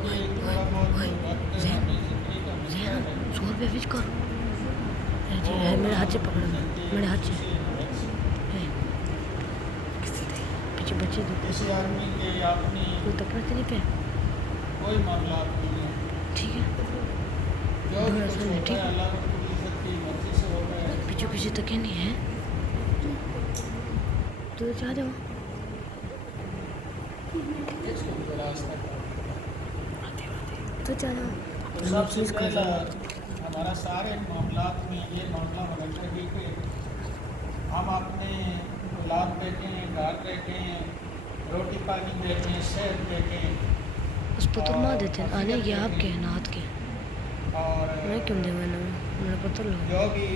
100 روپے کر میرے ہاتھ سے پکڑو میرے ہاتھ سے پیچھے بچے کوئی تکڑا تو نہیں پہ کوئی معاملات نہیں ہے، ٹھیک ہے ٹھیک ہے اللہ رب العزت کی مرضی سے ہوتا ہے۔ پیچھے پیچھے تکے نہیں ہے تو چاہ دو اس کو بھی راستہ تو چاہ دو تو سب سے پہلا ہمارا سارے معاملات میں یہ معاملہ ہونا چاہیے کہ ہم اپنے اولاد دیکھیں، گھر دیکھیں، روٹی پانی دیکھیں، صحت دیکھیں، اس پتر ماں دیتے ہیں آنے گیا آپ کے نات کے اور میں کیوں دے میں میرا پتر لو جو بھی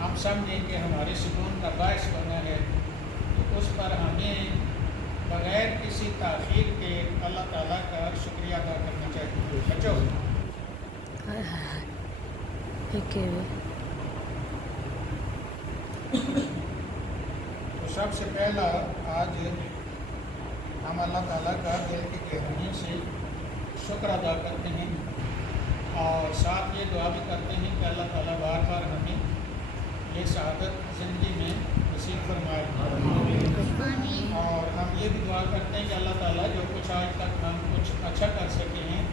ہم سمجھیں کہ ہمارے سکون کا باعث بنا ہے تو اس پر ہمیں بغیر کسی تاخیر کے اللہ تعالیٰ کا شکریہ ادا کرنا چاہیے۔ بچوں ہائے ہائے ہائے ایک تو سب سے پہلا آج ہم اللہ تعالیٰ کا دل کی گہرائیوں سے شکر ادا کرتے ہیں اور ساتھ یہ دعا بھی کرتے ہیں کہ اللہ تعالیٰ بار بار ہمیں یہ سعادت زندگی میں نصیب فرمائے، اور ہم یہ بھی دعا کرتے ہیں کہ اللہ تعالیٰ جو کچھ آج تک ہم کچھ اچھا کر سکے ہیں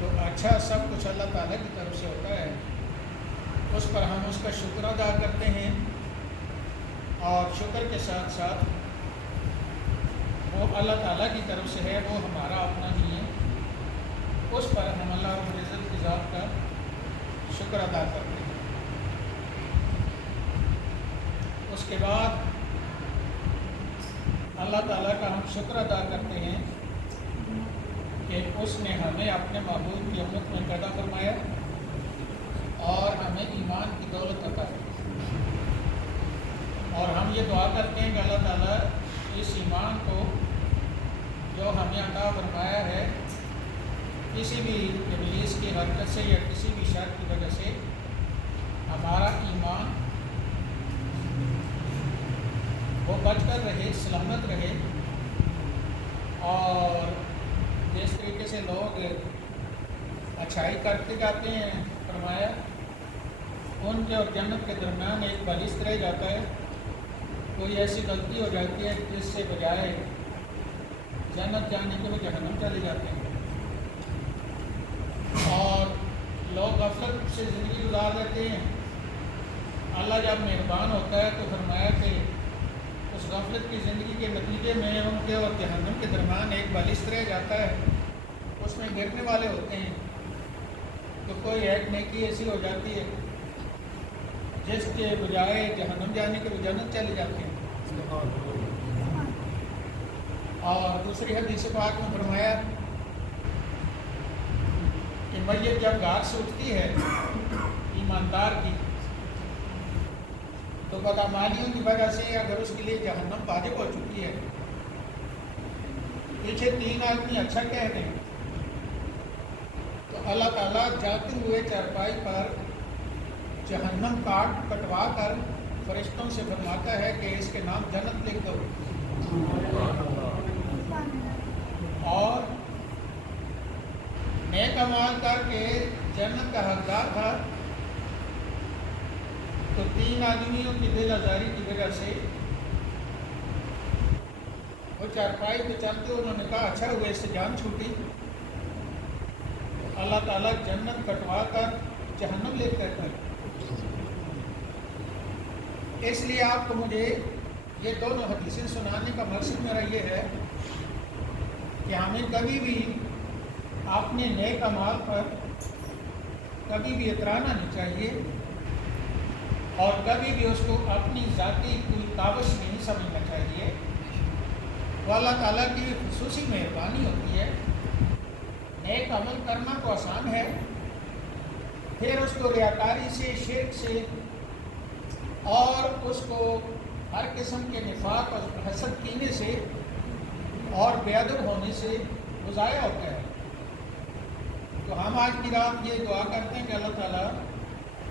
تو اچھا سب کچھ اللہ تعالیٰ کی طرف سے ہوتا ہے، اس پر ہم اس کا شکر ادا کرتے ہیں، اور شکر کے ساتھ ساتھ وہ اللہ تعالیٰ کی طرف سے ہے، وہ ہمارا اپنا نہیں ہے، اس پر ہم اللہ رب العزت کی ذات کا شکر ادا کرتے ہیں۔ اس کے بعد اللہ تعالیٰ کا ہم شکر ادا کرتے ہیں کہ اس نے ہمیں اپنے معبود کی امت میں پیدا فرمایا اور ہمیں ایمان کی دولت عطا کی، اور ہم یہ دعا کرتے ہیں کہ اللہ تعالیٰ اس ایمان کو جو ہمیں عطا فرمایا ہے کسی بھی ابلیس کی حرکت سے یا کسی بھی شر کی وجہ سے ہمارا ایمان وہ بچ کر رہے، سلامت رہے، اور جس طریقے سے لوگ اچھائی کرتے جاتے ہیں فرمایا ان کے اور جنت کے درمیان ایک بالشت رہ جاتا ہے، کوئی ایسی غلطی ہو جاتی ہے جس سے بجائے جنت جانے کے وہ جہنم چلے جاتے ہیں، اور لوگ غفلت سے زندگی گزار لیتے ہیں۔ اللہ جب مہربان ہوتا ہے تو فرمایا کہ اس غفلت کی زندگی کے نتیجے میں ان کے اور جہنم کے درمیان ایک بالشت رہ جاتا ہے، اس میں گرنے والے ہوتے ہیں، تو کوئی ایک نیکی ایسی ہو جاتی ہے جس کے بجائے جہنم جانے کے وہ جنت چلے جاتے ہیں۔ اور دوسری حدیث پاک میں فرمایا کہ میت جب گھر سے اٹھتی ہے ایماندار کی تو بدعمالیوں کی وجہ سے اگر اس کے لیے جہنم واجب ہو چکی ہے، پیچھے 3 آدمی اچھا کہہ دیں تو اللہ تعالیٰ جاتے ہوئے چارپائی پر جہنم کٹوا کر فرشتوں سے فرماتا ہے کہ اس کے نام جنت لکھ دو، اور نیک اعمال کر کے جنت کا حقدار تھا تو 3 آدمیوں کی دل آزاری کی وجہ سے وہ چارپائی پہ چلتے انہوں نے کہا اچھا ہوئے اس سے جان چھوٹی، اللہ تعالیٰ جنت کٹوا کر جہنم لے کر گئے۔ اس لیے آپ کو مجھے یہ دونوں حدیثیں سنانے کا مقصد میرا یہ ہے کہ ہمیں کبھی بھی اپنے نیک اعمال پر کبھی بھی اترانا نہیں چاہیے، اور کبھی بھی اس کو اپنی ذاتی کوئی کاوش نہیں سمجھنا چاہیے، وہ اللہ تعالیٰ کی خصوصی مہربانی ہوتی ہے۔ نیک عمل کرنا تو آسان ہے، پھر اس کو ریاکاری سے، شرک سے، اور اس کو ہر قسم کے نفاق اور حسد کینے سے اور بے ادب ہونے سے ضائع ہوتا ہے۔ تو ہم آج کی رات یہ دعا کرتے ہیں کہ اللہ تعالیٰ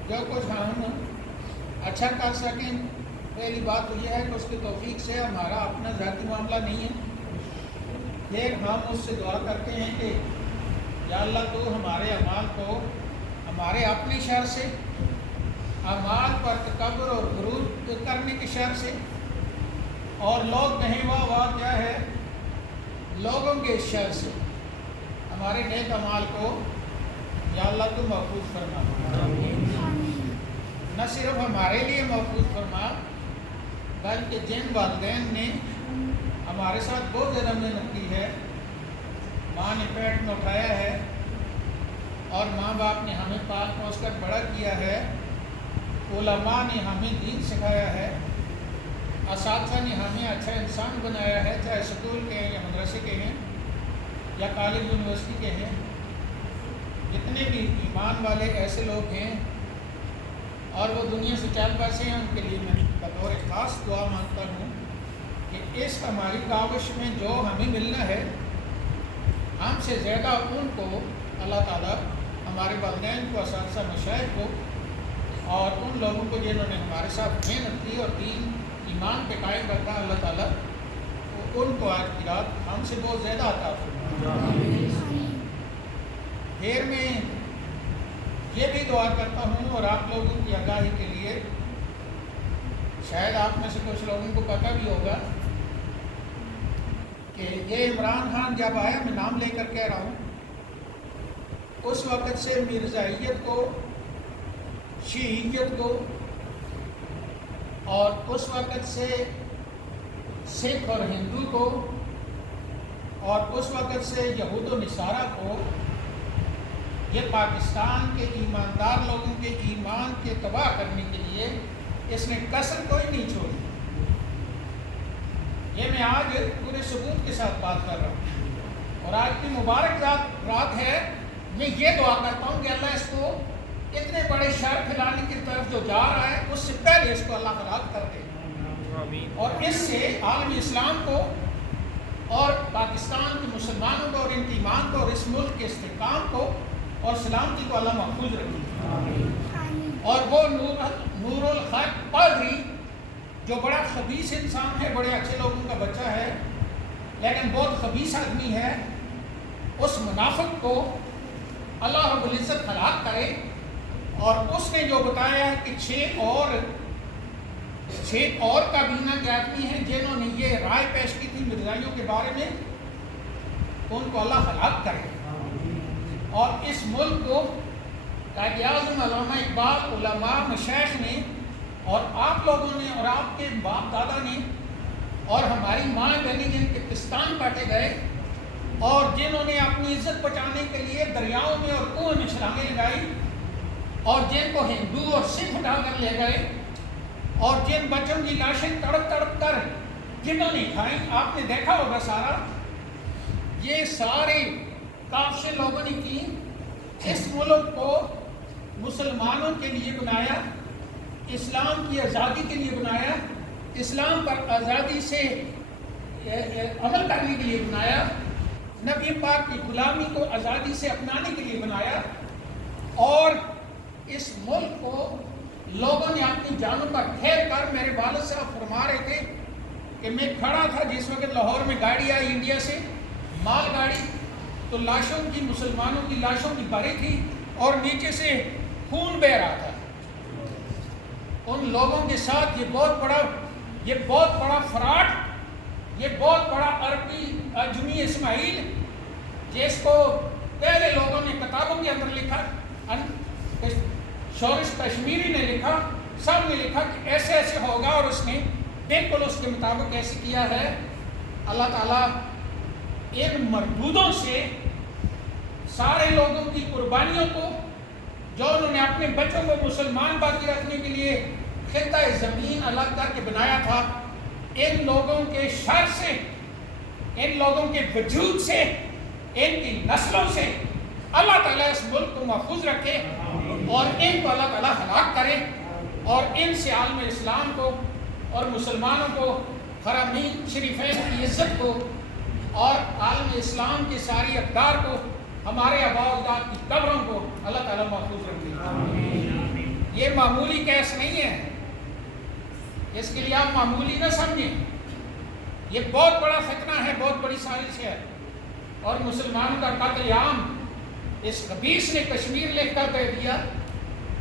جو کچھ ہم اچھا کر سکیں، پہلی بات تو یہ ہے کہ اس کی توفیق سے، ہمارا اپنا ذاتی معاملہ نہیں ہے، پھر ہم اس سے دعا کرتے ہیں کہ یا اللہ تو ہمارے اعمال کو ہمارے اپنی شر سے، اعمال پر تکبر اور غرور کرنے کی شر سے، اور لوگ کہیں واہ کیا ہے لوگوں کے شر سے ہمارے نیک اعمال کو یا اللہ تو محفوظ فرما، نہ صرف ہمارے لیے محفوظ فرما بلکہ جن والدین نے ہمارے ساتھ بہت زیادہ محنت کی ہے، ماں نے پیٹ میں اٹھایا ہے اور ماں باپ نے ہمیں پال پوس کر بڑا کیا ہے، علماء نے ہمیں دین سکھایا ہے، اساتذہ نے ہمیں اچھا انسان بنایا ہے، چاہے اسکول کے ہیں یا مدرسے کے ہیں یا کالج یونیورسٹی کے ہیں، جتنے بھی ایمان والے ایسے لوگ ہیں اور وہ دنیا سے چل بسے ہیں، ان کے لیے میں بطور خاص دعا مانگتا ہوں کہ اس ہماری کاوش میں جو ہمیں ملنا ہے ہم سے زیادہ ان کو اللہ تعالیٰ ہمارے والدین کو، اساتذہ مشائخ کو اور ان لوگوں کو جنہوں نے ہمارے ساتھ محنت کی اور دین ایمان پہ قائم رکھا، اللہ تعالیٰ ان کو آج کی رات ہم سے بہت زیادہ عطا فرمائے۔ پھر میں یہ بھی دعا کرتا ہوں اور آپ لوگوں کی آگاہی کے لیے، شاید آپ میں سے کچھ لوگوں کو پتہ بھی ہوگا کہ یہ عمران خان جب آیا، میں نام لے کر کہہ رہا ہوں، اس وقت سے مرزائیت کو، شیعیت کو، اور اس وقت سے سکھ اور ہندو کو، اور اس وقت سے یہود و نصارہ کو، یہ پاکستان کے ایماندار لوگوں کے ایمان کے تباہ کرنے کے لیے اس نے کسر کوئی نہیں چھوڑی۔ یہ میں آج پورے ثبوت کے ساتھ بات کر رہا ہوں، اور آج کی مبارک رات ہے، میں یہ دعا کرتا ہوں کہ اللہ اس کو اتنے بڑے شر پھیلانے کی طرف جو جا رہا ہے اس سے پہلے اس کو اللہ ہلاک کر دے، اور اس سے عالم اسلام کو اور پاکستان کے مسلمانوں کو اور ان کے ایمان کو اور اس ملک کے استحکام کو اور سلامتی کو اللہ محفوظ رکھے۔ اور وہ نور الحق پادری جو بڑا خبیث انسان ہے، بڑے اچھے لوگوں کا بچہ ہے لیکن بہت خبیث آدمی ہے، اس منافق کو اللہ رب العزت ہلاک کرے۔ اور اس نے جو بتایا ہے کہ 6 اور کابینہ کے آدمی ہیں جنہوں نے یہ رائے پیش کی تھی مرزائیوں کے بارے میں، ان کو اللہ ہلاک کرے، اور اس ملک کو قائد اعظم علامہ اقبال، علماء، مشائخ نے اور آپ لوگوں نے اور آپ کے باپ دادا نے اور ہماری ماں بہنیں جن کے پستان کاٹے گئے اور جنہوں نے اپنی عزت بچانے کے لیے دریاؤں میں اور کنویں میں چھلانگیں لگائی، اور جن کو ہندو اور سکھ اٹھا کر لے گئے، اور جن بچوں کی لاشیں تڑپ تڑپ کر جنہوں نے کھائیں، آپ نے دیکھا ہوگا سارا، یہ سارے کافر لوگوں نے کی۔ اس ملک کو مسلمانوں کے لیے بنایا، اسلام کی آزادی کے لیے بنایا، اسلام پر آزادی سے عمل کرنے کے لیے بنایا، نبی پاک کی غلامی کو آزادی سے اپنانے کے لیے بنایا، اور اس ملک کو لوگوں نے اپنی جانوں پر کھیل کر، میرے والد صاحب فرما رہے تھے کہ میں کھڑا تھا جس وقت لاہور میں گاڑی آئی انڈیا سے، مال گاڑی، تو لاشوں کی، مسلمانوں کی لاشوں کی باری تھی اور نیچے سے خون بہ رہا تھا۔ ان لوگوں کے ساتھ یہ بہت بڑا فراڈ، یہ بہت بڑا عربی اجمی اسماعیل، جس کو پہلے لوگوں نے کتابوں کے اندر لکھا، شورش کشمیری نے لکھا، سب نے لکھا کہ ایسے ایسے ہوگا، اور اس نے بالکل اس کے مطابق ایسے کیا ہے۔ اللہ تعالیٰ ان مردودوں سے سارے لوگوں کی قربانیوں کو، جو انہوں نے اپنے بچوں کو مسلمان باقی رکھنے کے لیے خطہ زمین الگ کر کے بنایا تھا، ان لوگوں کے شر سے، ان لوگوں کے وجود سے، ان کی نسلوں سے اللہ تعالیٰ اس ملک کو محفوظ رکھے اور ان کو اللہ تعالیٰ ہلاک کرے، اور ان سے عالم اسلام کو اور مسلمانوں کو، حرمین شریفین کی عزت کو اور عالم اسلام کی ساری اقدار کو، ہمارے آباء و اجداد کی قبروں کو اللہ تعالیٰ محفوظ رکھے۔ یہ معمولی کیس نہیں ہے، اس کے لیے آپ معمولی نہ سمجھیں، یہ بہت بڑا فتنہ ہے، بہت بڑی سازش ہے۔ اور مسلمانوں کا قتل عام اس خبیث نے کشمیر لکھ کر دے دیا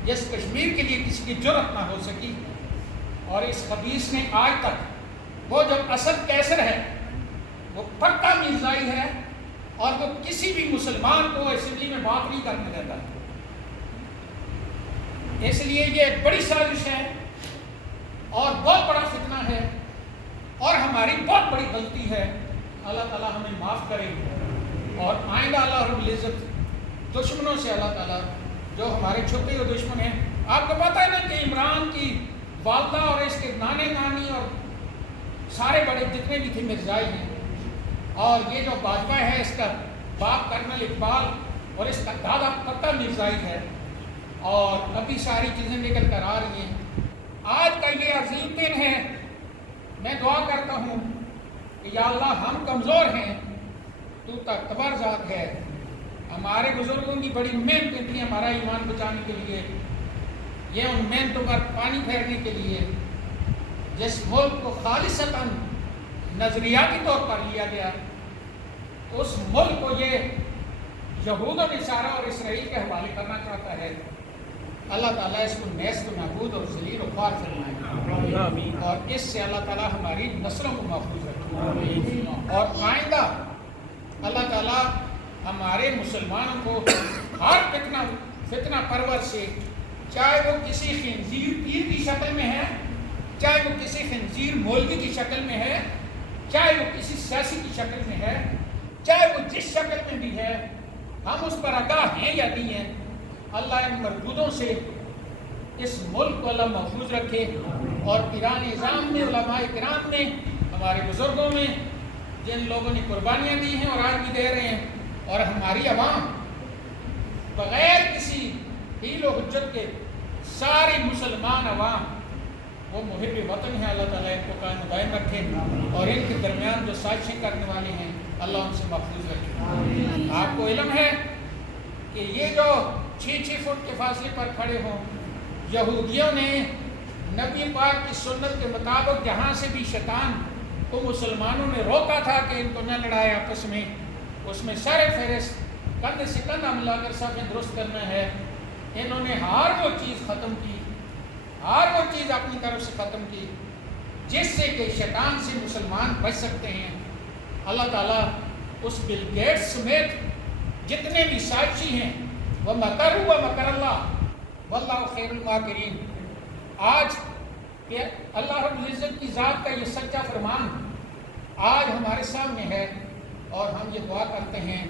جس کشمیر کے لیے کسی کی جرأت نہ ہو سکی، اور اس خبیث نے آج تک وہ جو اسد کیسر ہے وہ پکا مرزائی ہے، اور وہ کسی بھی مسلمان کو اسمبلی میں بات نہیں کرنے دیتا۔ اس لیے یہ ایک بڑی سازش ہے اور بہت بڑا فتنہ ہے اور ہماری بہت بڑی غلطی ہے۔ اللہ تعالیٰ ہمیں معاف کرے، اور آئندہ اللہ رب العزت دشمنوں سے اللہ تعالیٰ جو ہمارے چھپے ہوئے دشمن ہیں، آپ کو پتہ ہے نا کہ عمران کی والدہ اور اس کے نانے نانی اور سارے بڑے جتنے بھی تھے مرزائی ہیں، اور یہ جو باجوہ ہے اس کا باپ کرنل اقبال اور اس کا دادا پکا مرزائی ہے، اور ابھی ساری چیزیں نکل کر آ رہی ہیں۔ آج کا یہ عظیم دن ہے، میں دعا کرتا ہوں کہ یا اللہ ہم کمزور ہیں، تو طاقتور ذات ہے، ہمارے بزرگوں کی بڑی محنتیں تھیں ہمارا ایمان بچانے کے لیے، یہ ان محنتوں پر پانی پھیرنے کے لیے جس ملک کو خالصتاً نظریاتی طور پر لیا گیا، اس ملک کو یہ یہود و نصارہ اور اسرائیل کے حوالے کرنا چاہتا ہے۔ اللہ تعالیٰ اس کو نیست و نابود اور ذلیل و خوار فرمائے، اور اس سے اللہ تعالیٰ ہماری نسلوں کو محفوظ رکھے، اور آئندہ اللہ تعالیٰ ہمارے مسلمانوں کو ہر فتنہ پرور سے، چاہے وہ کسی خنزیر پیر کی شکل میں ہے، چاہے وہ کسی خنزیر مولوی کی شکل میں ہے، چاہے وہ کسی سیاسی کی شکل میں ہے، چاہے وہ جس شکل میں بھی ہے، ہم اس پر آگاہ ہیں یا نہیں ہیں، اللہ ان مردودوں سے اس ملک کو اللہ محفوظ رکھے، اور ایران نظام میں علماء کرام نے ہمارے بزرگوں میں جن لوگوں نے قربانیاں دی ہیں اور آج بھی دے رہے ہیں، اور ہماری عوام بغیر کسی حیل و حجت کے ساری مسلمان عوام وہ محب وطن ہے، اللہ تعالیٰ ان کو قائم دائم رکھے، اور ان کے درمیان جو سازشیں کرنے والے ہیں اللہ ان سے محفوظ رکھے۔ آپ کو علم ہے کہ یہ جو 6 فٹ کے فاصلے پر کھڑے ہوں، یہودیوں نے نبی پاک کی سنت کے مطابق جہاں سے بھی شیطان کو مسلمانوں نے روکا تھا کہ ان کو نہ لڑائے آپس میں، اس میں سارے فہرست کندھے سے کندھا ملا کر صفیں درست کرنا ہے، انہوں نے ہر وہ چیز ختم کی، ہر وہ چیز اپنی طرف سے ختم کی جس سے کہ شیطان سے مسلمان بچ سکتے ہیں۔ اللہ تعالیٰ اس بل گیٹس سمیت جتنے بھی سازشی ہیں وہ مکروا مکر اللہ واللہ خیر الماکرین، آج کہ اللہ رب العزت کی ذات کا یہ سچا فرمان آج ہمارے سامنے ہے، اور ہم یہ دعا کرتے ہیں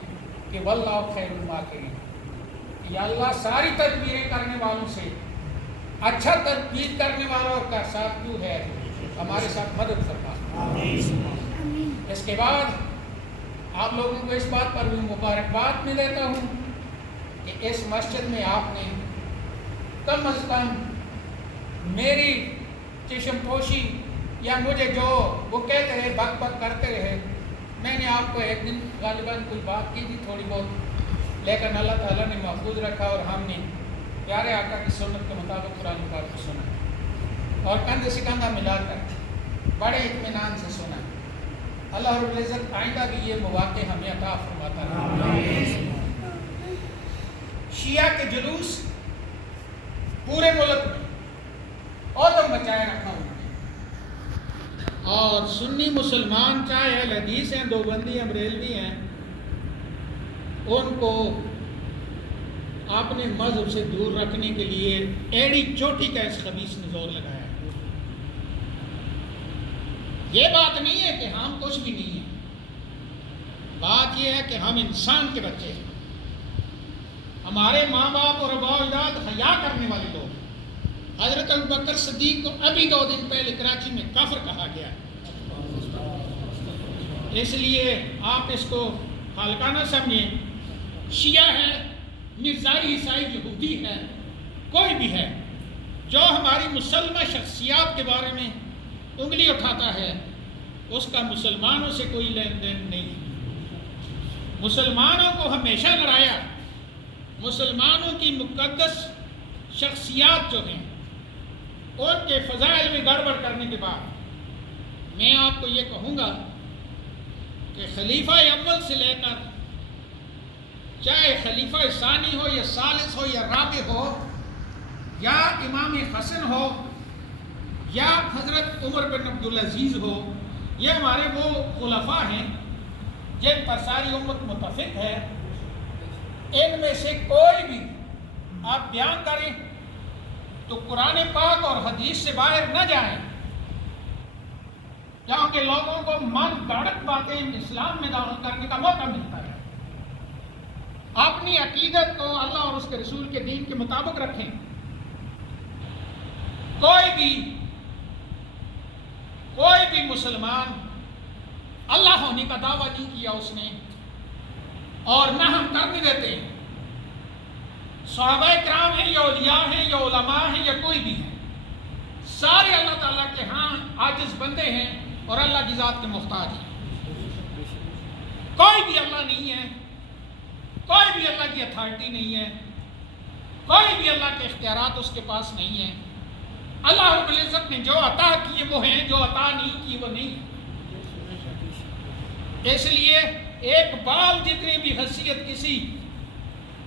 کہ واللہ خیر الماکرین، یا اللہ ساری تدبیریں کرنے والوں سے اچھا تدبیر کرنے والوں کا ساتھ تو ہے، ہمارے ساتھ مدد فرما۔ اس کے بعد آپ لوگوں کو اس بات پر بھی مبارکباد میں دیتا ہوں کہ اس مسجد میں آپ نے کم از کم میری چشم پوشی یا مجھے جو وہ کہتے رہے بک بک کرتے رہے، میں نے آپ کو ایک دن غالباً کوئی بات کی تھی تھوڑی بہت، لیکن اللہ تعالیٰ نے محفوظ رکھا اور ہم نے پیارے آقا کی سنت کے مطابق قرآن پاک کو سنا اور کندھے سے کندھا ملا کر بڑے اطمینان سے سنا۔ اللہ رب العزت آئندہ بھی یہ مواقع ہمیں عطا فرماتا رہے۔ شیعہ کے جلوس پورے ملک میں عدم مچائے رکھا انہوں نے، اور سنی مسلمان چاہے اہل حدیث ہیں، دیوبندی ہیں، بریلوی ہیں، ان کو اپنے مذہب سے دور رکھنے کے لیے ایڑی چوٹی کا اس خبیث نے زور لگایا ہے۔ یہ بات نہیں ہے کہ ہم کچھ بھی نہیں ہیں، بات یہ ہے کہ ہم انسان کے بچے ہیں، ہمارے ماں باپ اور آباء و اجداد حیا کرنے والے لوگ ہیں۔ حضرت ابوبکر صدیق کو ابھی 2 دن پہلے کراچی میں کافر کہا گیا، اس لیے آپ اس کو ہلکا نہ سمجھیں۔ شیعہ ہے، مرزائی، عیسائی، یہودی ہے، کوئی بھی ہے جو ہماری مسلمہ شخصیات کے بارے میں انگلی اٹھاتا ہے، اس کا مسلمانوں سے کوئی لین دین نہیں۔ مسلمانوں کو ہمیشہ لڑایا، مسلمانوں کی مقدس شخصیات جو ہیں ان کے فضائل میں گڑبڑ کرنے کے بعد میں آپ کو یہ کہوں گا کہ خلیفہ اول سے لے کر چاہے خلیفہ ثانی ہو یا ثالث ہو یا رابع ہو یا امام حسن ہو یا حضرت عمر بن عبدالعزیز ہو، یہ ہمارے وہ خلفاء ہیں جن پر ساری امت متفق ہے، ان میں سے کوئی بھی آپ بیان کریں تو قرآن پاک اور حدیث سے باہر نہ جائیں، جہاں کہ لوگوں کو من گھڑت باتیں اسلام میں داخل کرنے کا موقع ملتا ہے۔ اپنی عقیدت کو اللہ اور اس کے رسول کے دین کے مطابق رکھیں۔ کوئی بھی مسلمان اللہ ہونے کا دعویٰ نہیں کیا اس نے، اور نہ ہم کرنے دیتے ہیں۔ صحابہ کرام ہیں یا اولیاء ہیں یا علماء ہیں یا کوئی بھی ہیں، سارے اللہ تعالیٰ کے ہاں عاجز بندے ہیں اور اللہ کی ذات کے محتاج ہیں۔ کوئی بھی اللہ نہیں ہے، کوئی بھی اللہ کی اتھارٹی نہیں ہے، کوئی بھی اللہ کے اختیارات اس کے پاس نہیں ہیں۔ اللہ رب العزت نے جو عطا کیے وہ ہیں، جو عطا نہیں کی وہ نہیں ہے۔ اس لیے ایک بال جتنی بھی حیثیت کسی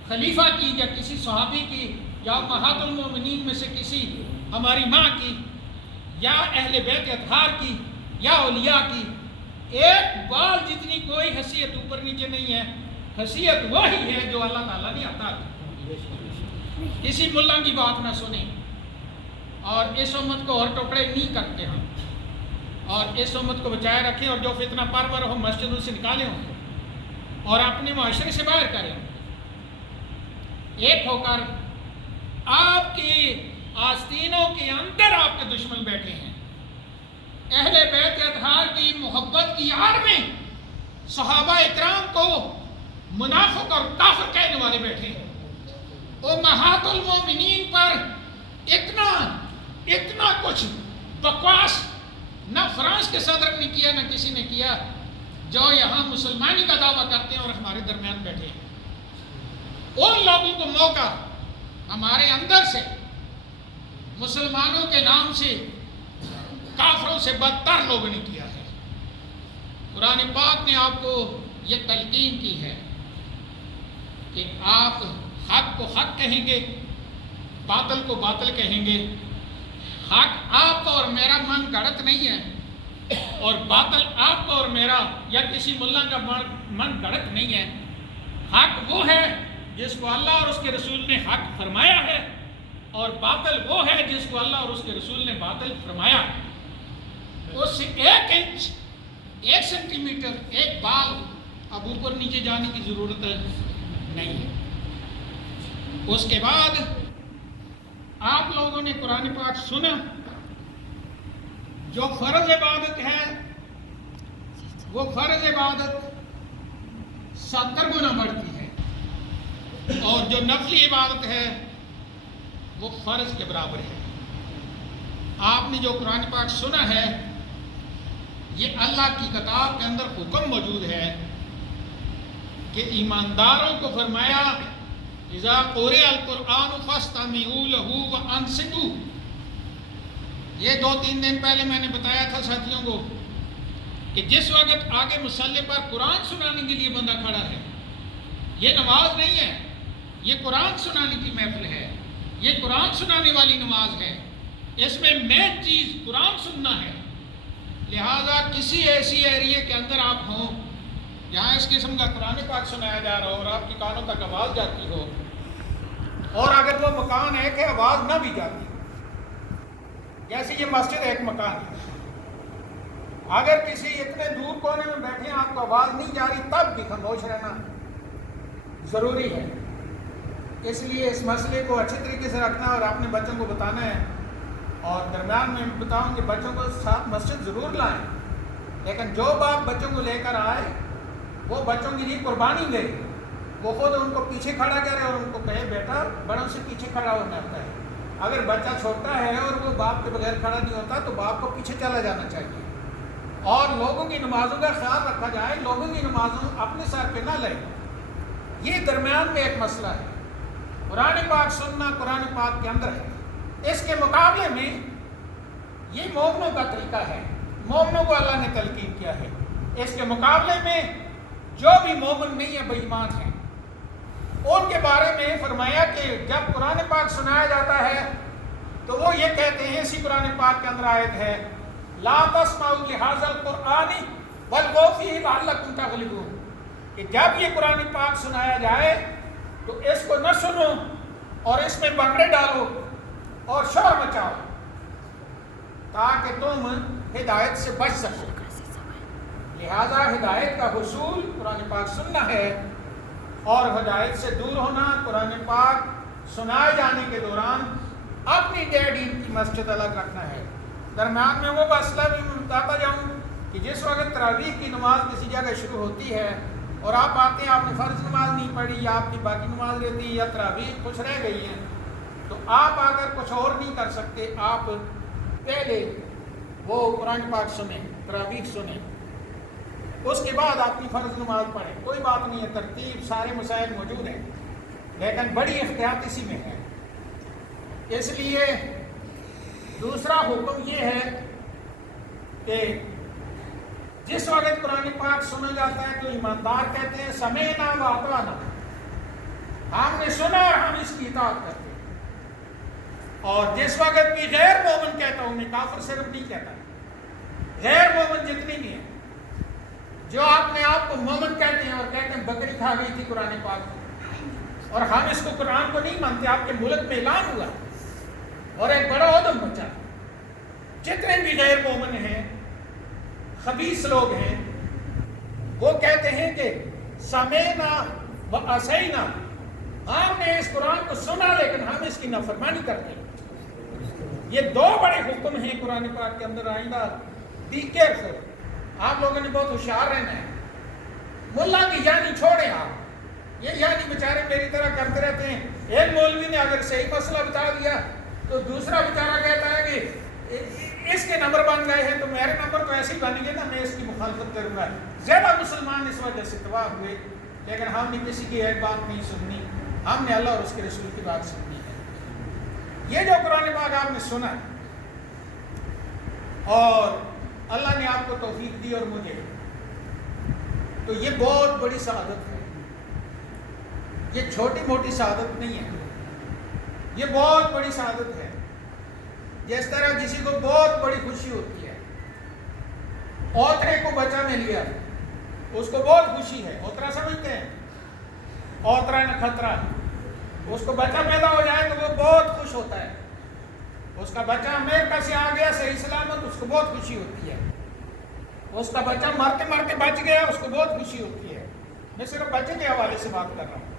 خلیفہ کی یا کسی صحابی کی یا امہات المومنین میں سے کسی ہماری ماں کی یا اہل بیت اطہار کی یا اولیاء کی، ایک بال جتنی کوئی حیثیت اوپر نیچے نہیں ہے۔ حیثیت وہی ہے جو اللہ تعالیٰ نے عطا کی۔ کسی ملا کی بات نہ سنیں، اور اس امت کو اور ٹکڑے نہیں کرتے ہم، اور اس امت کو بچائے رکھیں، اور جو فتنہ پرور ہو مسجدوں سے نکالے ہوں اور اپنے معاشرے سے باہر کریں، ایک ہو کر آپ کے آستینوں کے اندر آپ کے دشمن بیٹھے ہیں۔ اہل بیت اطہار کی محبت کی آڑ میں صحابہ اکرام کو منافق اور کافر کہنے والے بیٹھے ہیں۔ امہات المومنین پر اتنا کچھ بکواس نہ فرانس کے صدر نے کیا، نہ کسی نے کیا، جو یہاں مسلمانی کا دعویٰ کرتے ہیں اور ہمارے درمیان بیٹھے ہیں۔ ان لوگوں کو موقع ہمارے اندر سے مسلمانوں کے نام سے کافروں سے بدتر لوگوں نے کیا ہے۔ قرآن پاک نے آپ کو یہ تلقین کی ہے کہ آپ حق کو حق کہیں گے، باطل کو باطل کہیں گے۔ حق آپ کا اور میرا من گھڑت نہیں ہے، اور باطل آپ کا اور میرا یا کسی ملا کا من گھڑت نہیں ہے۔ حق وہ ہے جس کو اللہ اور اس کے رسول نے حق فرمایا ہے، اور باطل وہ ہے جس کو اللہ اور اس کے رسول نے باطل فرمایا۔ اس سے 1 انچ 1 سینٹی میٹر 1 بال اب اوپر نیچے جانے کی ضرورت نہیں ہے۔ اس کے بعد آپ لوگوں نے قرآن پاک سنا، جو فرض عبادت ہے وہ فرض عبادت 70 گنا بڑھتی ہے، اور جو نفلی عبادت ہے وہ فرض کے برابر ہے۔ آپ نے جو قرآن پاک سنا ہے، یہ اللہ کی کتاب کے اندر حکم موجود ہے کہ ایمانداروں کو فرمایا اذا قرئ القرآن فاستمعوا له وانصتوا۔ یہ 2-3 دن پہلے میں نے بتایا تھا ساتھیوں کو کہ جس وقت آگے مصلی پر قرآن سنانے کے لیے بندہ کھڑا ہے، یہ نماز نہیں ہے، یہ قرآن سنانے کی محفل ہے، یہ قرآن سنانے والی نماز ہے، اس میں مین چیز قرآن سننا ہے۔ لہٰذا کسی ایسی ایریے کے اندر آپ ہوں جہاں اس قسم کا قرآن پاک سنایا جا رہا ہو اور آپ کی کانوں تک آواز جاتی ہو، اور اگر وہ مکان ہے کہ آواز نہ بھی جاتی، جیسے یہ مسجد ایک مکان ہے، اگر کسی اتنے دور کونے میں بیٹھے ہیں آپ کو آواز نہیں جا رہی، تب بھی خاموش رہنا ضروری ہے۔ اس لیے اس مسئلے کو اچھی طریقے سے رکھنا اور اپنے بچوں کو بتانا ہے، اور درمیان میں بتاؤں کہ بچوں کو ساتھ مسجد ضرور لائیں، لیکن جو باپ بچوں کو لے کر آئے وہ بچوں کے لیے قربانی دے، وہ خود ان کو پیچھے کھڑا کرے اور ان کو کہے بیٹا بڑوں سے پیچھے کھڑا ہونا ہوتا ہے۔ اگر بچہ چھوٹا ہے اور وہ باپ کے بغیر کھڑا نہیں ہوتا تو باپ کو پیچھے چلا جانا چاہیے، اور لوگوں کی نمازوں کا خیال رکھا جائے، لوگوں کی نمازوں اپنے سر پہ نہ لیں۔ یہ درمیان میں ایک مسئلہ ہے، قرآن پاک سننا قرآن پاک کے اندر ہے۔ اس کے مقابلے میں یہ مومنوں کا طریقہ ہے، مومنوں کو اللہ نے تلقین کیا ہے۔ اس کے مقابلے میں جو بھی مومن نہیں ہے بے ایمان ہے، ان کے بارے میں فرمایا کہ جب قرآن پاک سنایا جاتا ہے تو وہ یہ کہتے ہیں، اسی قرآن پاک کے اندر آیت ہے، لا تسمعوا لہذا القرآن والغوا فیہ لعلکم تغلبون، کہ جب یہ قرآن پاک سنایا جائے تو اس کو نہ سنو اور اس میں بنگڑے ڈالو اور شور مچاؤ تاکہ تم ہدایت سے بچ سکو۔ لہذا ہدایت کا حصول قرآن پاک سننا ہے، اور ہدایت سے دور ہونا قرآن پاک سنائے جانے کے دوران اپنی ڈیڈی کی مسجد الگ رکھنا ہے۔ درمیان میں وہ مسئلہ بھی میں بتاتا جاؤں کہ جس وقت تراویح کی نماز کسی جگہ شروع ہوتی ہے اور آپ آتے ہیں، آپ نے فرض نماز نہیں پڑھی یا آپ کی باقی نماز رہتی ہے یا تراویح کچھ رہ گئی ہیں، تو آپ اگر کچھ اور نہیں کر سکتے، آپ پہلے وہ قرآن پاک سنیں، تراویح سنیں، اس کے بعد آپ کی فرض نماز پڑھیں، کوئی بات نہیں ہے، ترتیب سارے مسائل موجود ہیں، لیکن بڑی احتیاط اسی میں ہے۔ اس لیے دوسرا حکم یہ ہے کہ جس وقت قرآن پاک سنا جاتا ہے تو ایماندار کہتے ہیں سمعنا و اطعنا، ہم نے سنا اور ہم اس کی اطاعت کرتے ہیں۔ اور جس وقت بھی غیر مومن کہتا ہوں، میں کافر صرف نہیں کہتا، غیر مومن جتنی بھی ہیں، جو اپنے آپ کو مومن کہتے ہیں اور کہتے ہیں بکری کھا گئی تھی قرآن پاک اور ہم اس کو قرآن کو نہیں مانتے، آپ کے ملک میں اعلان ہوا اور ایک بڑا عدم مچا، جتنے بھی غیر مومن ہیں، خبیث لوگ ہیں، وہ کہتے ہیں کہ سمعنا و عصینا، ہم نے اس قرآن کو سنا لیکن ہم اس کی نافرمانی کرتے ہیں۔ یہ دو بڑے حکم ہیں قرآن پاک کے اندر، آئندہ بی کیئرفل، آپ لوگوں نے بہت ہوشیار رہنا ہے۔ ملا کی یعنی چھوڑیں آپ، یہ یعنی بیچارے میری طرح کرتے رہتے ہیں، ایک مولوی نے اگر صحیح مسئلہ بتا دیا تو دوسرا بیچارہ کہتا ہے کہ اس کے نمبر بن گئے ہیں تو میرے نمبر تو ایسے ہی بن گئے نا، میں اس کی مخالفت کروں گا۔ زیادہ مسلمان اس وجہ سے تباہ ہوئے، لیکن ہم نے کسی کی ایک بات نہیں سننی، ہم نے اللہ اور اس کے رسول کی بات سننی ہے۔ یہ جو قرآن پاک آپ نے سنا اور اللہ نے آپ کو توفیق دی اور مجھے، تو یہ بہت بڑی سعادت ہے، یہ چھوٹی موٹی سعادت نہیں ہے، یہ بہت بڑی سعادت ہے۔ جس طرح کسی کو بہت بڑی خوشی ہوتی ہے، اوترے کو بچہ میں لیا، اس کو بہت خوشی ہے، اوترا سمجھتے ہیں، اوترا نکھترا، اس کو بچہ پیدا ہو جائے تو وہ بہت خوش ہوتا ہے، اس کا بچہ امریکہ سے آ گیا صحیح سلامت، اس کو بہت خوشی ہوتی ہے، اس کا بچہ مرتے مرتے بچ گیا، اس کو بہت خوشی ہوتی ہے۔ میں صرف بچے کے حوالے سے بات کر رہا ہوں،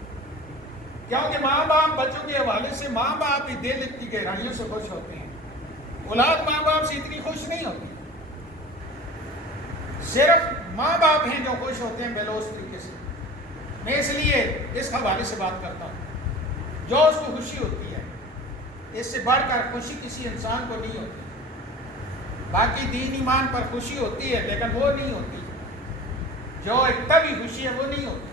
کیونکہ ماں باپ بچوں کے حوالے سے، ماں باپ بھی دل کی گہرائیوں سے خوش ہوتے ہیں، اولاد ماں باپ سے اتنی خوش نہیں ہوتی، صرف ماں باپ ہیں جو خوش ہوتے ہیں بلوث طریقے سے۔ میں اس لیے اس حوالے سے بات کرتا ہوں، جو اس کو خوشی ہوتی ہے، اس سے بڑھ کر خوشی کسی انسان کو نہیں ہوتی۔ باقی دین ایمان پر خوشی ہوتی ہے لیکن وہ نہیں ہوتی، جو ایک طبعی خوشی ہے وہ نہیں ہوتی۔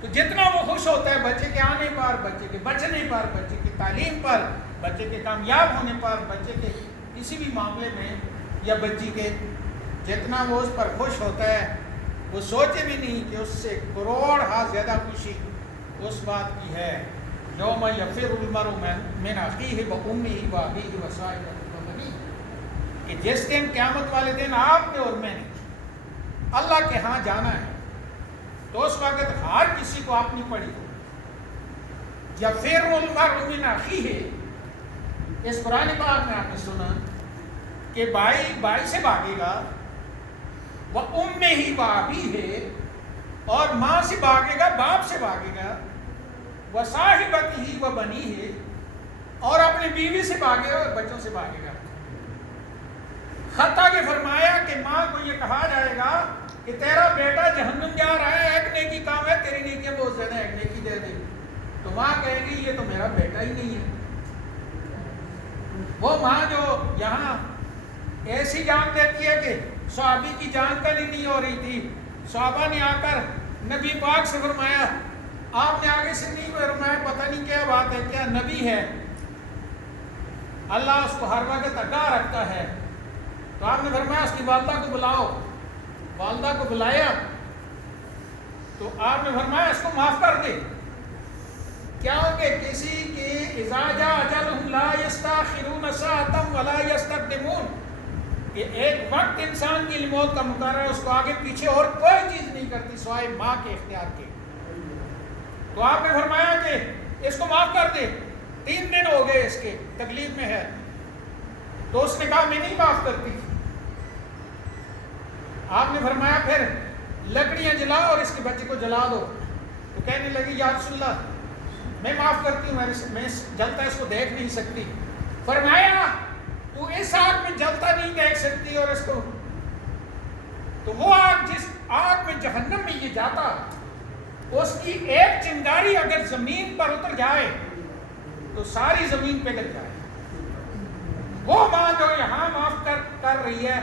تو جتنا وہ خوش ہوتا ہے بچے کے آنے پر، بچے کے بچنے پر، بچے کی تعلیم پر، بچے کے کامیاب ہونے پر، بچے کے کسی بھی معاملے میں یا بچی کے، جتنا وہ اس پر خوش ہوتا ہے، وہ سوچے بھی نہیں کہ اس سے کروڑ ہاتھ زیادہ خوشی اس بات کی ہے یوم یفر المرء من اخیہ وامہ وابیہ وصاحبتہ وبنیہ، کہ جس دن قیامت والے دن آپ نے اور میں نے اللہ کے ہاں جانا ہے، تو اس وقت ہر کسی کو اپنی پڑی ہو۔ یفر المرء من اخیہ، اس قرآن پاک میں آپ نے سنا کہ بھائی سے بھاگے گا، وامہ وابیہ، اور ماں سے بھاگے گا، باپ سے بھاگے گا، وصاحبتہ وبنیہ، اور اپنی بیوی سے بھاگے گا اور بچوں سے بھاگے گا۔ حتیٰ کہ فرمایا کہ ماں کو یہ کہا جائے گا کہ تیرا بیٹا جہنم جا رہا ہے، ایک نیکی کام ہے، تیری نیکی بہت زیادہ، ایک نیکی دے دے، تو ماں کہے گی یہ تو میرا بیٹا ہی نہیں ہے۔ وہ ماں جو یہاں ایسی جان دیتی ہے کہ صحابی کی جان کا نہیں ہو رہی تھی، صحابہ نے آ کر نبی پاک سے فرمایا، آپ نے آگے سے نہیں فرمایا پتہ نہیں کیا بات ہے، کیا نبی ہے، اللہ اس کو ہر وقت آگاہ رکھتا ہے، تو آپ نے فرمایا اس کی والدہ کو بلاؤ، والدہ کو بلایا تو آپ نے فرمایا اس کو معاف کر دے، کیا ہوں گے کسی کے اذا جاء اجلهم لا یستاخرون ساعة ولا یستقدمون، کہ ایک وقت انسان کی موت کا مقرر ہے، اس کو آگے پیچھے اور کوئی چیز نہیں کرتی سوائے ماں کے اختیار کے۔ تو آپ نے فرمایا کہ اس کو معاف کر دے، 3 دن ہو گئے اس کے تکلیف میں ہے، تو اس نے کہا میں نہیں معاف کرتی۔ آپ نے فرمایا پھر لکڑیاں جلا اور اس کے بچے کو جلا دو۔ تو کہنے لگی یا رسول اللہ میں معاف کرتی ہوں، میں جلتا اس کو دیکھ نہیں سکتی۔ فرمایا تو اس آگ میں جلتا نہیں دیکھ سکتی اور اس کو، تو وہ آگ جس آگ میں جہنم میں یہ جاتا، اس کی ایک چنگاری اگر زمین پر اتر جائے تو ساری زمین پگھل جائے۔ وہ ماں جو یہاں معاف کر رہی ہے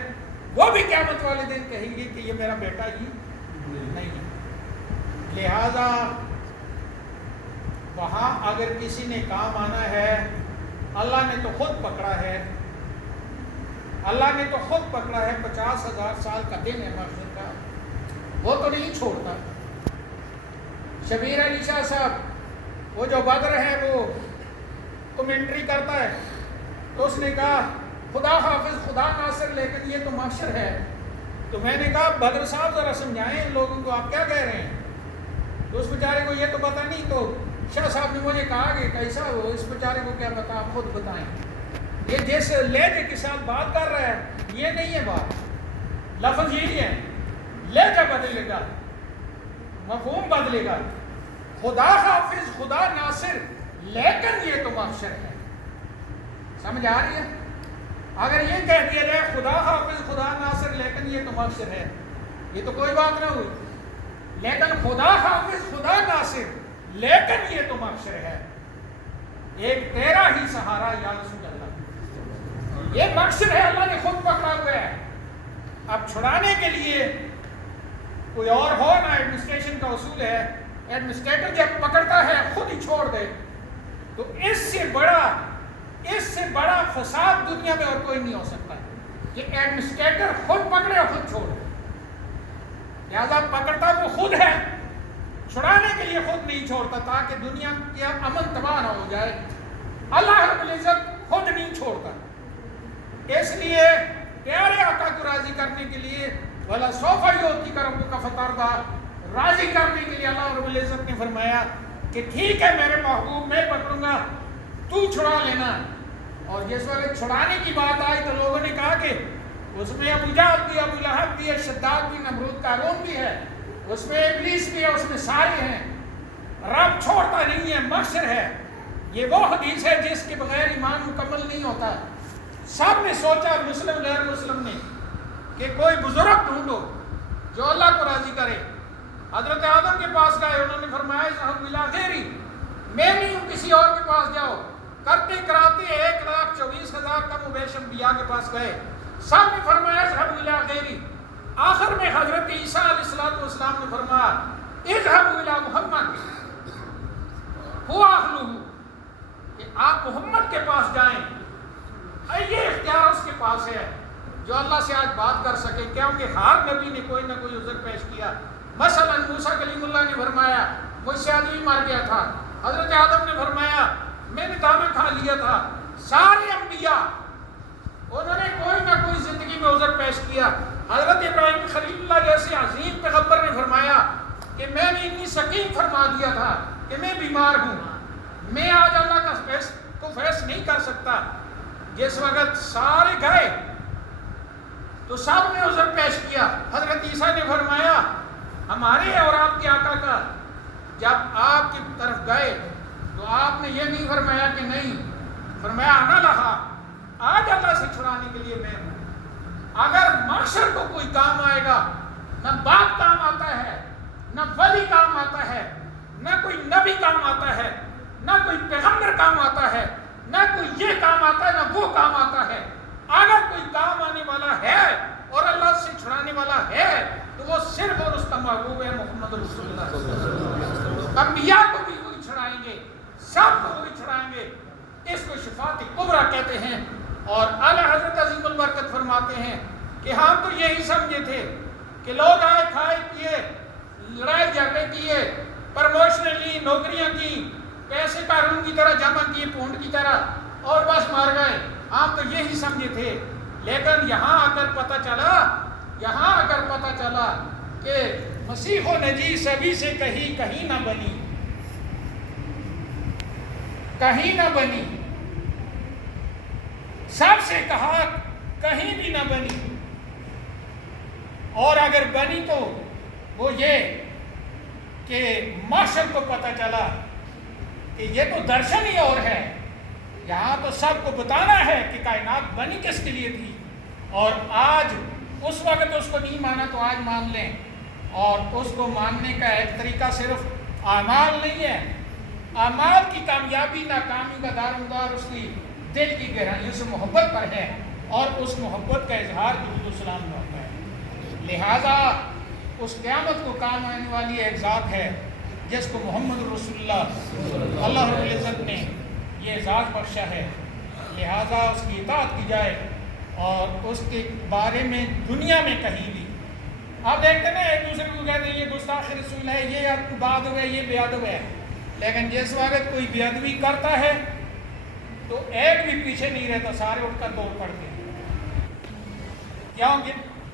وہ بھی قیامت والے دن کہے گی کہ یہ میرا بیٹا ہی نہیں ہے۔ لہذا وہاں اگر کسی نے کام آنا ہے، اللہ نے تو خود پکڑا ہے، اللہ نے تو خود پکڑا ہے، 50,000 سال کا دن ہے محشر کا، وہ تو نہیں چھوڑتا۔ شبیر علی شاہ صاحب وہ جو بدر ہے وہ کمنٹری کرتا ہے، تو اس نے کہا خدا حافظ خدا ناصر لیکن یہ تو محشر ہے۔ تو میں نے کہا بدر صاحب ذرا سمجھائیں ان لوگوں کو، آپ کیا کہہ رہے ہیں؟ تو اس بیچارے کو یہ تو پتہ نہیں، تو شاہ صاحب نے مجھے کہا کہ کیسا ہو، اس بیچارے کو کیا پتا، آپ خود بتائیں۔ یہ جس لہجے کے ساتھ بات کر رہا ہے یہ نہیں ہے بات، لفظ یہی ہے، لہجہ بدلے گا، مفہوم بدلے گا۔ خدا حافظ خدا ناصر لیکن یہ تو محشر ہے، سمجھ آ رہی ہے؟ اگر یہ کہہ دیا جائے خدا حافظ خدا ناصر لیکن یہ تو محشر ہے، یہ تو کوئی بات نہ ہوئی، لیکن خدا حافظ خدا ناصر لیکن یہ تو محشر ہے، ایک تیرا ہی سہارا یا رسول اللہ، یہ محشر ہے، اللہ نے خود پکڑا ہوا ہے۔ اب چھڑانے کے لیے کوئی اور ہو نا، ایڈمنسٹریشن کا اصول ہے، ایڈمنسٹریٹر جب پکڑتا ہے خود ہی چھوڑ دے، تو اس سے بڑا فساد دنیا میں اور کوئی نہیں ہو سکتا کہ ایڈمنسٹریٹر خود پکڑے اور خود چھوڑے۔ لہذا پکڑتا وہ خود ہے، چھڑانے کے لیے خود نہیں چھوڑتا تاکہ دنیا کا امن تباہ نہ ہو جائے۔ اللہ رب العزت خود نہیں چھوڑتا، اس لیے پیارے آقا کو راضی کرنے کے لیے وَلَا سَوْفَ يُعْطِيكَ رَبُّكَ فَتَرْضَىٰ، راضی کرنے کے لیے اللہ رب العزت نے فرمایا کہ ٹھیک ہے میرے محبوب میں پکڑوں گا، تو چھڑا لینا۔ اور جس وقت چھڑانے کی بات آئی تو لوگوں نے کہا کہ اس میں ابو جہل بھی، ابو لہب بھی ہے، شداد بھی، نمرود قارون بھی ہے، اس میں ابلیس بھی ہے، اس میں سارے ہیں، رب چھوڑتا نہیں ہے، محشر ہے۔ یہ وہ حدیث ہے جس کے بغیر ایمان مکمل نہیں ہوتا۔ سب نے سوچا، مسلم غیر مسلم نے، کہ کوئی بزرگ ڈھونڈو جو اللہ کو راضی کرے۔ حضرت آدم کے پاس گئے، انہوں نے فرمایا اذهب الى غیری، میں نہیں ہوں، کسی اور کے پاس جاؤ۔ کرتے کراتے 1,24,000 کم و بیش انبیاء کے پاس گئے، سب نے فرمایا اذهب الى غیری۔ آخر میں حضرت عیسیٰ علیہ السلام نے فرمایا اذهب الى محمد هو اہلہ، کہ آپ محمد کے پاس جائیں، یہ اختیار اس کے پاس ہے جو اللہ سے آج بات کر سکے، کیونکہ ہر نبی نے کوئی نہ کوئی عذر پیش کیا۔ مثلا موسیٰ کلیم اللہ نے فرمایا مجھ سے آدمی مر گیا تھا، حضرت آدم نے فرمایا میں نے دانا کھا لیا تھا۔ سارے انبیاء انہوں نے کوئی نہ کوئی زندگی میں عذر پیش کیا۔ حضرت ابراہیم خلیل اللہ جیسے عظیم پیغمبر نے فرمایا کہ میں نے اتنی سکیم فرما دیا تھا کہ میں بیمار ہوں، میں آج اللہ کا کو فیس نہیں کر سکتا۔ جس وقت سارے گئے تو سب نے عذر پیش کیا۔ حضرت عیسیٰ نے فرمایا ہمارے اور آپ کے آقا کا جب آپ کی طرف گئے تو آپ نے یہ نہیں فرمایا کہ نہیں، فرمایا انا لہا، آج اللہ سے چھڑانے کے لیے میں ہوں۔ اگر معاشر کو کوئی کام آئے گا، نہ باپ کام آتا ہے، نہ ولی کام آتا ہے، نہ کوئی نبی کام آتا ہے، نہ کوئی پیغمبر کام آتا ہے، نہ کوئی یہ کام آتا ہے، نہ وہ کام آتا ہے۔ اگر کوئی کام آنے والا ہے اور اللہ سے چھڑانے والا ہے تو وہ صرف اور اس کا محبوب ہے محمد رسول اللہ۔ انبیاء کو بھی وہی چھڑائیں گے، سب کو وہی چھڑائیں گے۔ اس کو شفاعت کبریٰ کہتے ہیں۔ اور اعلیٰ حضرت عظیم البرکت فرماتے ہیں کہ ہم تو یہی سمجھے تھے کہ لوگ آئے کھائے کیے، لڑائی جھگڑے کیے، پروموشن لی، نوکریاں کی، پیسے کا رون کی طرح جمع کیے پونڈ کی طرح اور بس مار گئے. آپ تو یہی سمجھے تھے. لیکن یہاں آ کر پتہ چلا کہ مسیح و نجی سبھی سے کہیں نہ بنی. سب سے کہا کہیں بھی نہ بنی. اور اگر بنی تو وہ یہ کہ معاشر کو پتہ چلا کہ یہ تو درشن ہی اور ہے. یہاں تو سب کو بتانا ہے کہ کائنات بنی کس کے لیے تھی. اور آج اس وقت اس کو نہیں مانا تو آج مان لیں. اور اس کو ماننے کا ایک طریقہ صرف اعمال نہیں ہے. اعمال کی کامیابی ناکامی کا دارومدار اس کی دل کی گہرائیوں سے محبت پر ہے. اور اس محبت کا اظہار درود و سلام میں ہوتا ہے. لہذا اس قیامت کو کام آنے والی ایک ذات ہے جس کو محمد رسول اللہ رب العزت نے یہ اعزاز بخشا ہے. لہذا اس کی اطاعت کی جائے اور اس کے بارے میں دنیا میں کہیں بھی آپ دیکھتے ہیں نا ایک دوسرے کو کہتے ہیں یہ گستاخ رسول ہے, یہ بات ہوئے, یہ بے ادب ہے. لیکن جس وقت کوئی بے ادبی کرتا ہے تو ایک بھی پیچھے نہیں رہتا, سارے اٹھ کر دوڑ پڑتے ہیں. کیونکہ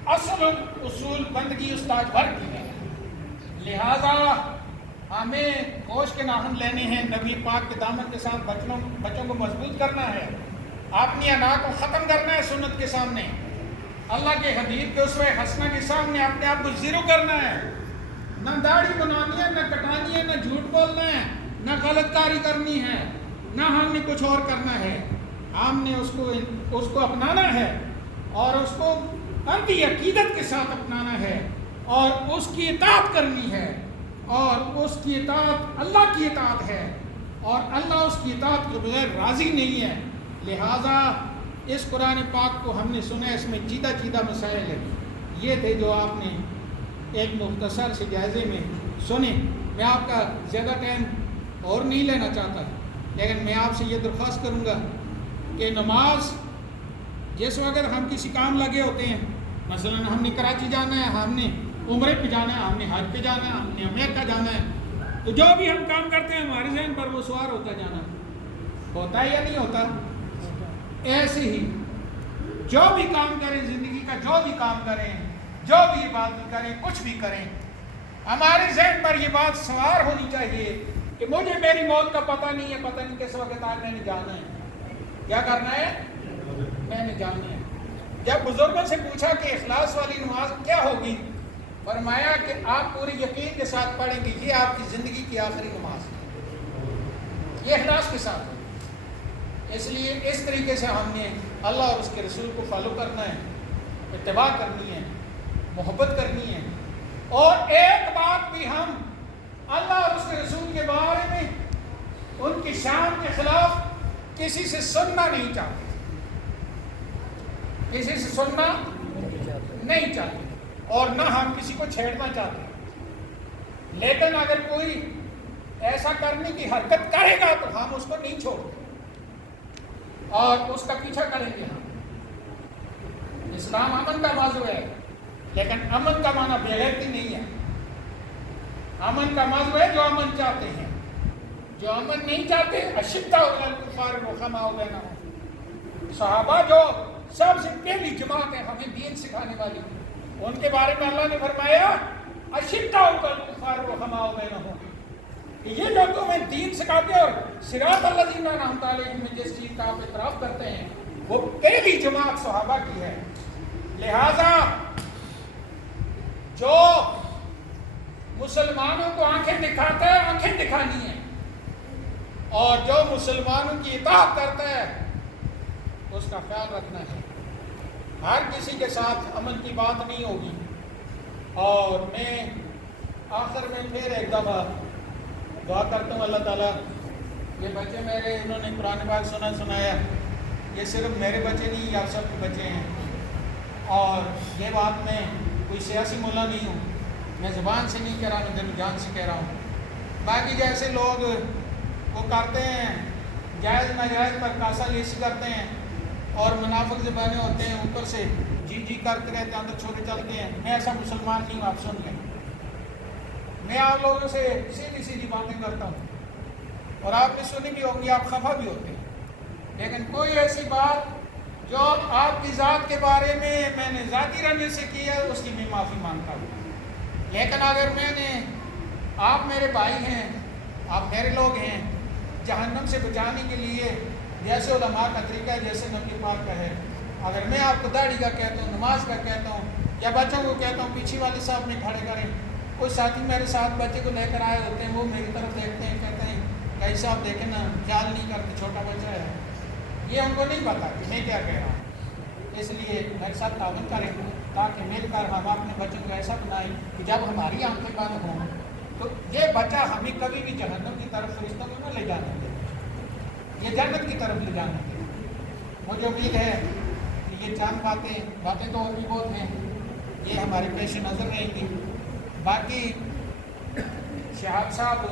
اصول بندگی استاد بھر کی ہے. لہذا ہمیں گوشت کے ناخن لینے ہیں, نبی پاک کے دامن کے ساتھ بچوں کو مضبوط کرنا ہے, اپنی انا کو ختم کرنا ہے سنت کے سامنے, اللہ کے حبیب کے اسوہ حسنہ کے سامنے اپنے آپ کو زیرو کرنا ہے. نہ داڑھی بنانی ہے, نہ کٹانی ہے, نہ جھوٹ بولنا ہے, نہ غلط کاری کرنی ہے, نہ ہم نے کچھ اور کرنا ہے. ہم نے اس کو اپنانا ہے اور اس کو اندھی عقیدت کے ساتھ اپنانا ہے اور اس کی اطاعت کرنی ہے. اور اس کی اطاعت اللہ کی اطاعت ہے اور اللہ اس کی اطاعت کے بغیر راضی نہیں ہے. لہٰذا اس قرآن پاک کو ہم نے سنا, اس میں چیدہ مسائل ہیں. یہ تھے جو آپ نے ایک مختصر سے جائزے میں سنے. میں آپ کا زیادہ ٹائم اور نہیں لینا چاہتا, لیکن میں آپ سے یہ درخواست کروں گا کہ نماز جس وقت ہم کسی کام لگے ہوتے ہیں, مثلا ہم نے کراچی جانا ہے, ہم نے عمرے پہ جانا ہے, ہم نے حج پہ جانا ہے, ہم نے امریکہ جانا ہے, تو جو بھی ہم کام کرتے ہیں ہمارے ذہن پر وہ سوار ہوتا جانا ہوتا ہے یا نہیں ہوتا. ایسے ہی جو بھی کام کریں, زندگی کا جو بھی کام کریں, جو بھی عبادت کریں, کچھ بھی کریں, ہمارے ذہن پر یہ بات سوار ہونی چاہیے کہ مجھے میری موت کا پتہ نہیں ہے, پتہ نہیں کس وقت آج میں نے جانا ہے. کیا کرنا ہے؟ میں نے جانا ہے. جب بزرگوں سے پوچھا کہ اخلاص والی نماز کیا ہوگی, فرمایا کہ آپ پورے یقین کے ساتھ پڑھیں گے یہ آپ کی زندگی کی آخری نماز ہے, یہ اخلاص کے ساتھ. اس لیے اس طریقے سے ہم نے اللہ اور اس کے رسول کو فالو کرنا ہے, اتباع کرنی ہے, محبت کرنی ہے. اور ایک بات بھی ہم اللہ اور اس کے رسول کے بارے میں ان کی شان کے خلاف کسی سے سننا نہیں چاہتے, کسی سے سننا نہیں چاہتے, اور نہ ہم کسی کو چھیڑنا چاہتے. لیکن اگر کوئی ایسا کرنے کی حرکت کرے گا تو ہم اس کو نہیں چھوڑتے اور اس کا پیچھا کریں گے. ہم اسلام امن کا موضوع ہے, لیکن امن کا معنی بے غیرتی نہیں ہے. امن کا موضوع ہے جو امن چاہتے ہیں. جو امن نہیں چاہتے اشداء علی الکفار رحماء بینہم, صحابہ جو سب سے پہلی جماعت ہے ہمیں دین سکھانے والی, ان کے بارے میں اللہ نے فرمایا اشداء علی الکفار رحماء بینہم, یہ جو تمہیں دین سکھاتے اور صراط الذین انعمت علیہم میں جس چیز کا آپ اعتراف کرتے ہیں وہ پہلی جماعت صحابہ کی ہے. لہذا جو مسلمانوں کو آنکھیں دکھاتا ہے آنکھیں دکھانی ہے, اور جو مسلمانوں کی اطاعت کرتا ہے اس کا خیال رکھنا ہے. ہر کسی کے ساتھ امن کی بات نہیں ہوگی. اور میں آخر میں پھر ایک دفعہ دعا کرتا ہوں اللہ تعالیٰ, یہ بچے میرے انہوں نے قرآن پاک سنایا, یہ صرف میرے بچے نہیں آپ سب کے بچے ہیں. اور یہ بات میں کوئی سیاسی مولا نہیں ہوں, میں زبان سے نہیں کہہ رہا ہوں, دل جان سے کہہ رہا ہوں. باقی جیسے لوگ وہ کرتے ہیں جائز ناجائز پر کاسا لیسی کرتے ہیں اور منافق زبانیں ہوتے ہیں, اوپر سے جی کرتے رہتے ہیں, اندر چھوڑے چلتے ہیں. میں ایسا مسلمان نہیں ہوں, آپ سن لیں. میں آپ لوگوں سے سیدھی باتیں کرتا ہوں. اور آپ نے سنی بھی ہوگی, آپ خفا بھی ہوتے ہیں, لیکن کوئی ایسی بات جو آپ کی ذات کے بارے میں نے ذاتی رنجش سے کی ہے اس کی میں معافی مانگتا ہوں. لیکن اگر میں نے, آپ میرے بھائی ہیں, آپ میرے لوگ ہیں, جہنم سے بچانے کے لیے جیسے علماء کا طریقہ ہے, جیسے نبی پاک کا ہے, اگر میں آپ کو داڑھی کا کہتا ہوں, نماز کا کہتا ہوں, یا بچوں کو کہتا ہوں پیچھے والے صاحب میں کھڑے کریں, کوئی ساتھی میرے ساتھ بچے کو لے کر آئے ہوتے ہیں, وہ میری طرف دیکھتے ہیں, کہتے ہیں کہ صاحب دیکھیں نا, خیال نہیں کرتے, چھوٹا بچہ ہے, یہ ہم کو نہیں پتا کہ میں کیا کہہ رہا ہوں. اس لیے میرے ساتھ تعاون کریں تاکہ مل کر ہم اپنے بچوں کو ایسا بنائیں کہ جب ہماری آنکھیں بند ہوں تو یہ بچہ ہمیں کبھی بھی جہنم کی طرف فرشتوں کو نہ لے جانے دے, یہ جنت کی طرف لے جانے دے. مجھے امید ہے کہ یہ چند باتیں تو اور بھی بہت ہیں, یہ ہمارے پیش نظر رہیں گی. باقی شہاب صاحب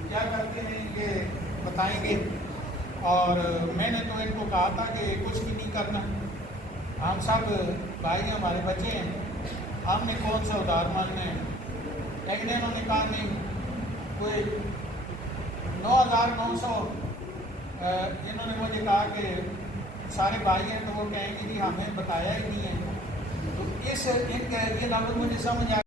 کیا کرتے ہیں یہ بتائیں گے, اور میں نے تو ان کو کہا تھا کہ کچھ بھی نہیں کرنا, ہم سب بھائی ہیں, ہمارے بچے ہیں, ہم نے کون سا ادھار مانگنا ہے. لیکن انہوں نے کہا نہیں, کوئی 9,900 انہوں نے مجھے کہا کہ سارے بھائی ہیں تو وہ کہیں گے جی ہمیں بتایا ہی نہیں ہے. تو ان کا یہ لفظ مجھے سمجھ آ